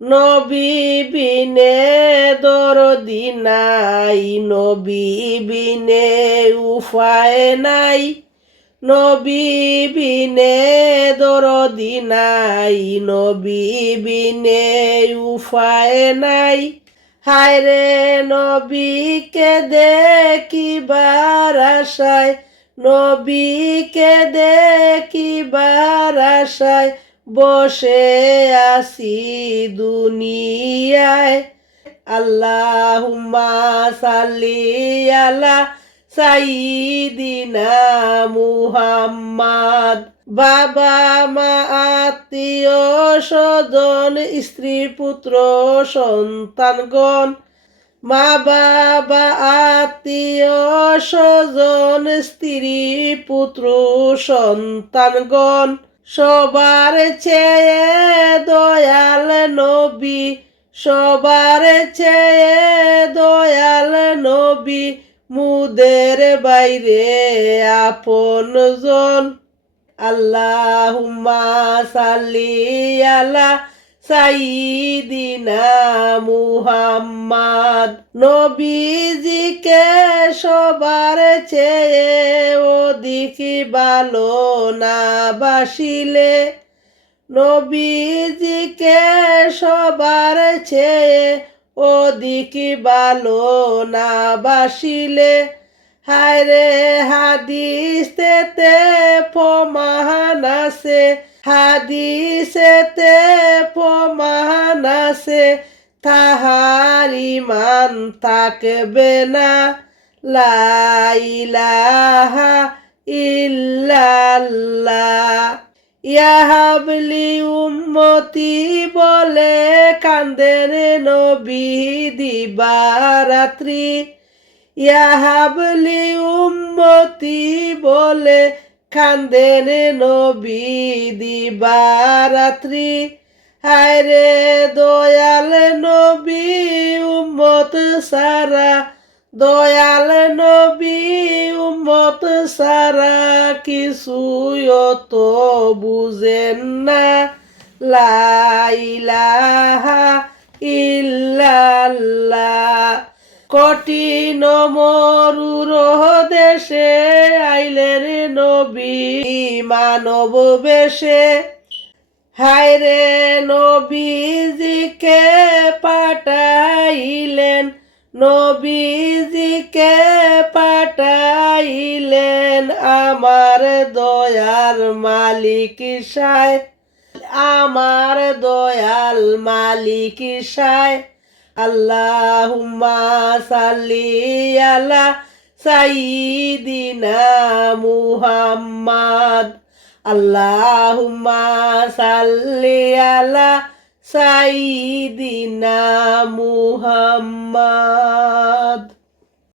নবী বিনে দরদি নাই, নবী বিনে উপায় নাই, নবী বিনে দরদি নাই, নবী বিনে উপায় নাই। হায়রে নবীকে দেখিবার আশায়, নবীকে দেখিবার আশায় বসে আছি দুনিয়ায়। আল্লাহুম্মা সাল্লি আলা সাইয়্যিদিনা মুহাম্মাদ। বাবা মা আত্মীয় স্বজন স্ত্রী পুত্র সন্তানগণ, মা বাবা আত্মীয় স্বজন স্ত্রী পুত্র সন্তানগণ, সবার চেয়ে দয়াল নবী, সবার চেয়ে দয়াল নবী, মুদের বাইরে আপনজন। আল্লাহুম্মা সাল্লি আলা সাইয়্যিদিনা মুহাম্মাদ। নবীজিকে সবার চেয়ে অধিক ভালো না বাসিলে, নবীজিকে সবার চেয়ে অধিক ভালো না বাসিলে, হায়রে হাদিসেতে প্রমাণ আছে, হাদিসেতে প্রমাণ আছে, তাহার ঈমান থাকবে না। লা ইলাহা ইল্লাল্লাহ। ইয়া হাবলি উম্মতি বলে কান্দেন নবী দিবারাত্রি, ইয়া হাবলি উম্মতি বলে কান্দেন নবী দিবারাত্রি। হায়রে দয়াল নবী উম্মত সারা, দয়াল নবী উম্মত সারা কিছুই তো বুঝেন না। লা ইলাহা ইল্লাল্লাহ। কঠিন মরুর দেশে আইলেন নবী মানব বেশে, হায়রে নবীজিকে পাঠাইলেন, নবীজিকে পাঠাইলেন আমার দয়াল মালিক সায়, আমার দয়াল মালিক সায়। আল্লাহুম্মা সাল্লি আলা সাইয়্যিদিনা মুহাম্মাদ। আল্লাহুম্মা সাল্লি আলা সাইয়্যিদিনা মুহাম্মাদ।